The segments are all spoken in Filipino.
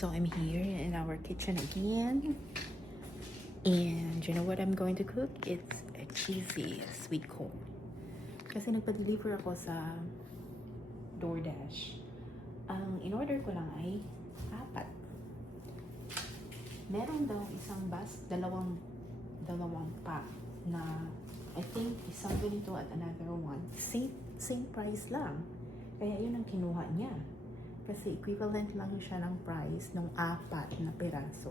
So I'm here in our kitchen again. And you know what I'm going to cook? It's a cheesy sweet corn. Kasi nagpa-deliver ako sa DoorDash. Ang in-order ko lang ay 4. Meron daw isang dalawang pack na I think isang ganito at another one. Same price lang. Kaya yun ang kinuha niya. Kasi equivalent lang siya ng price ng 4 na peraso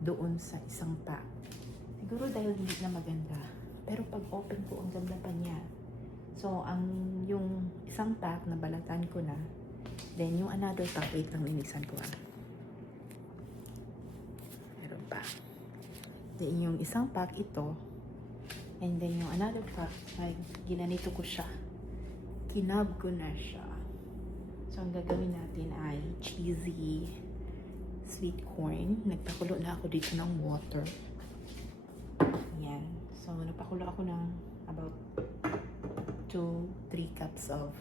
doon sa isang pack. Siguro dahil hindi na maganda. Pero pag open ko, ang ganda pa niya. So, yung isang pack na balatan ko na. Then, yung another pack, wait lang, linisan ko Meron pa. Then, yung isang pack ito. And then, yung another pack, ay ginanito ko siya. Kinab ko na siya. So, ang gagawin natin ay cheesy sweet corn. Nagpakulo na ako dito ng water. Yan. So, nagpakulo ako ng about 3 cups of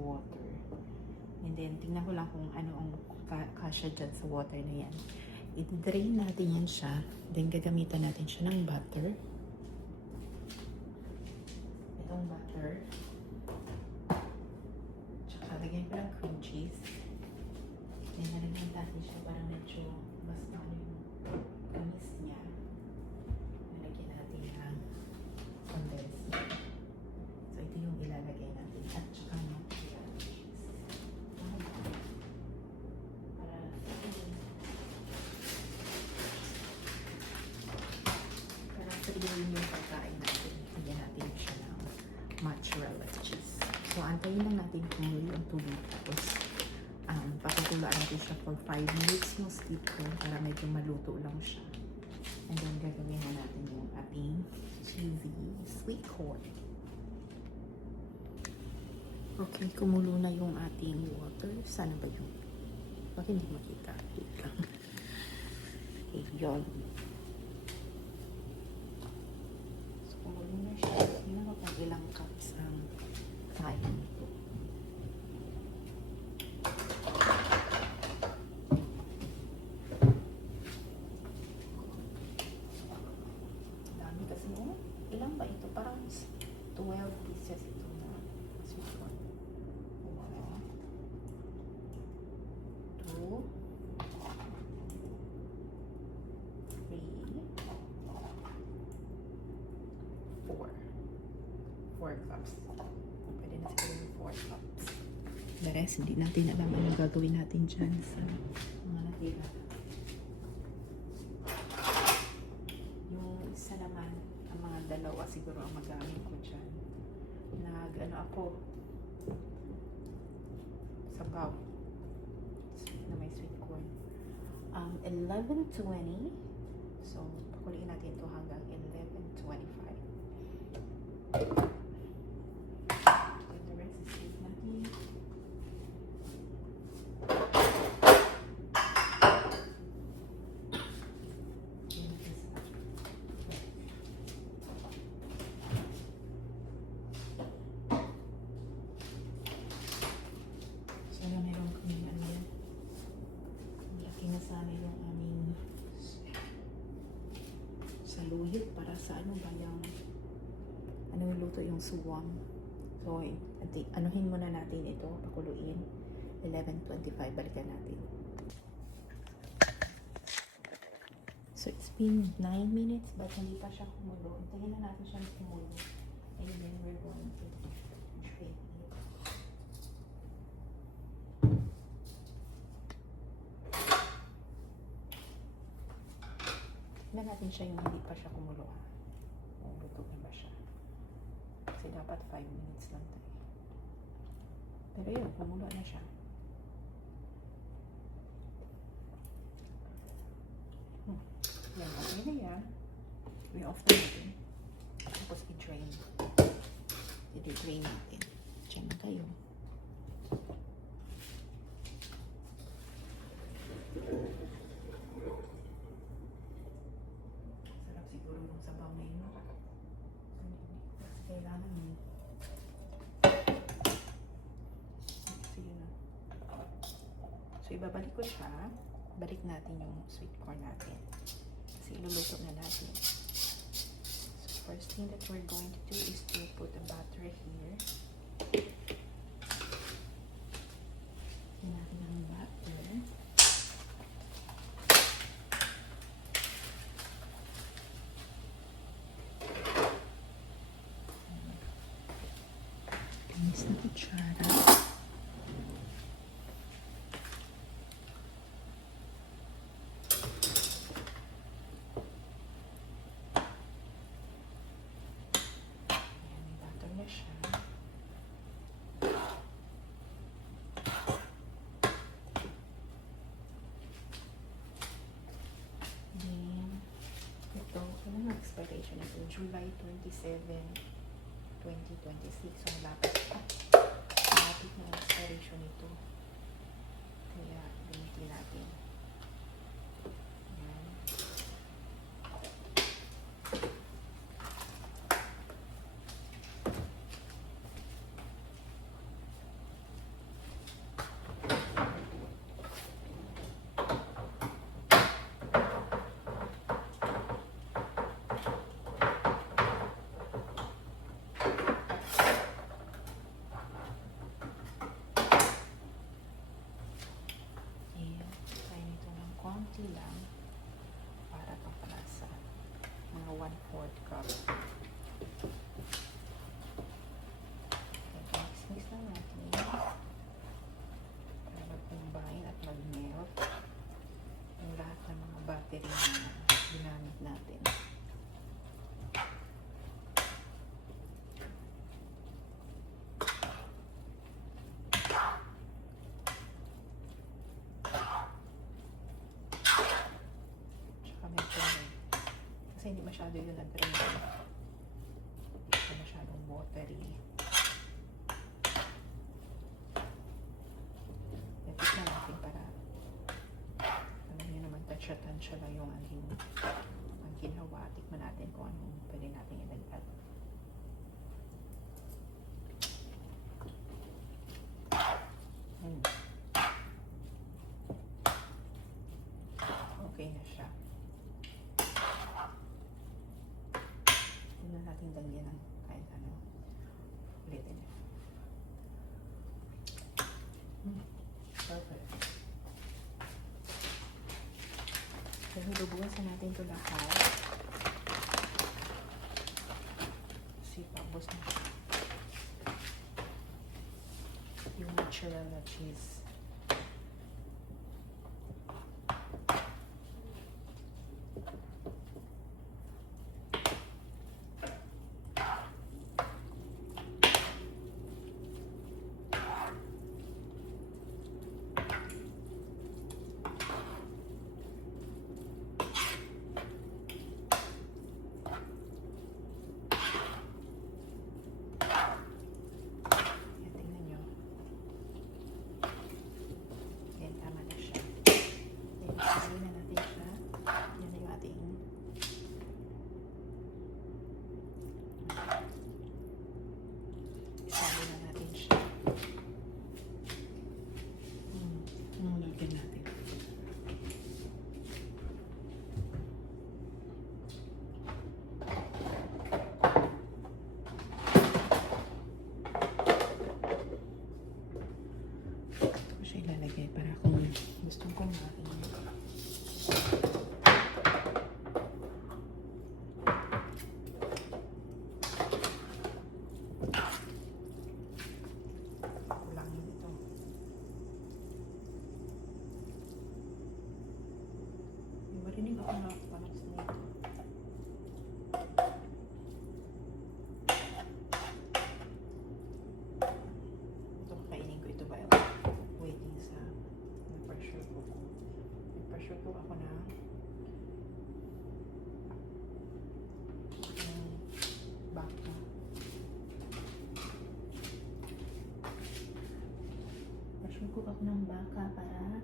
water. And then, tingnan ko lang kung ano ang kasya dyan sa water na yan. I-drain natin yan siya. Then, gagamitan natin siya ng butter. Itong butter. Tsaka, lagyan ko ng cream cheese. Then, nalagyan natin siya parang medyo mas ano yung kamis niya. Nalagyan natin ng condensed milk. So, ito yung ilalagay natin. At tsaka yung cheese. Para sa yung pagkain natin, lagyan natin siya ng mozzarella cheese. So, antayin lang natin kumulo ang tubig. Tapos, papakulaan natin siya for 5 minutes yung steep corn para medyo maluto lang siya. And then, gagawin na natin yung ating cheesy sweet corn. Okay, kumulo na yung ating water. Sana ba yun? Bakit hindi makita? Wait lang. Okay, yun. So, kumulo na siya. Tingnan ko kung ilang cups ang kain nito. Dami kasi mo. Ilang ba ito? Parang 12 pieces ito na sweet corn. 1, 2, 3, 4 cups. Pwede na siguro yung 4 cups. The rest, hindi natin alam anong gagawin natin dyan sa mga natira. Yung isa naman, ang mga dalawa siguro ang magamit ko dyan. Ako, sabaw. Na may sweet corn. 11:20. So, pakuliin natin ito hanggang 11:25. And the rest is sweet natin. Sana meron kaming ano yan. Laki na sana yung aming saluyot para sa ano ba yung ano yung luto yung suwam. So, anuhin muna natin ito, pakuluin. 11:25, balikan natin. So, it's been 9 minutes but hindi pa siya kumulo. Hintayin na natin siya kumulo. And then we're going to drain it. Tignan natin siya yung hindi pa siya kumulo. Luto na ba siya? Kasi dapat 5 minutes lang tayo. Pero yun, kumulo na siya. Yan, okay na yan. I-off na natin. Tapos i-drain. I-drain natin. Diyan na tayo. Sarap siguro yung sabaw na yun. Kasi kailangan yun. Sige na. So, ibabalik ko siya. balik natin yung sweet corn natin. Kasi iluluto na natin. So, first thing that we're going to do is to put the butter here. Put natin ang butter. Inis na kutsara. Expiration ito, July 27, 2026. So, malapit pa. Malapit na ang expiration nito. Kaya, gamitin natin. Ayan. Konti lang para pampalasa. Mga 1/4 cup. Mix lang natin para mag-combine at mag-melt yung lahat ng mga battery na ginamit natin. Kasi hindi masyado yun nag-drink. Hindi masyadong watery. Lapit na natin para alam nyo naman, tansya-tansya lang yung ang ginawa. Tikman natin kung anong pwede natin idagdag. Okay na siya. Hindi na natin dagyan ng kahit ano. Ulitin niya. Perfect. Pero lubugasan natin ito lahat. Kasi paubos na siya. Yung mozzarella cheese. Ilalagay para kung gusto kong natin. Kulangin ito. May marinig ako na parang snake. Ito, kainin ko ito ba? Waiting sa pressure cook. Pressure cook ako na baka. Pressure cook ako ng baka para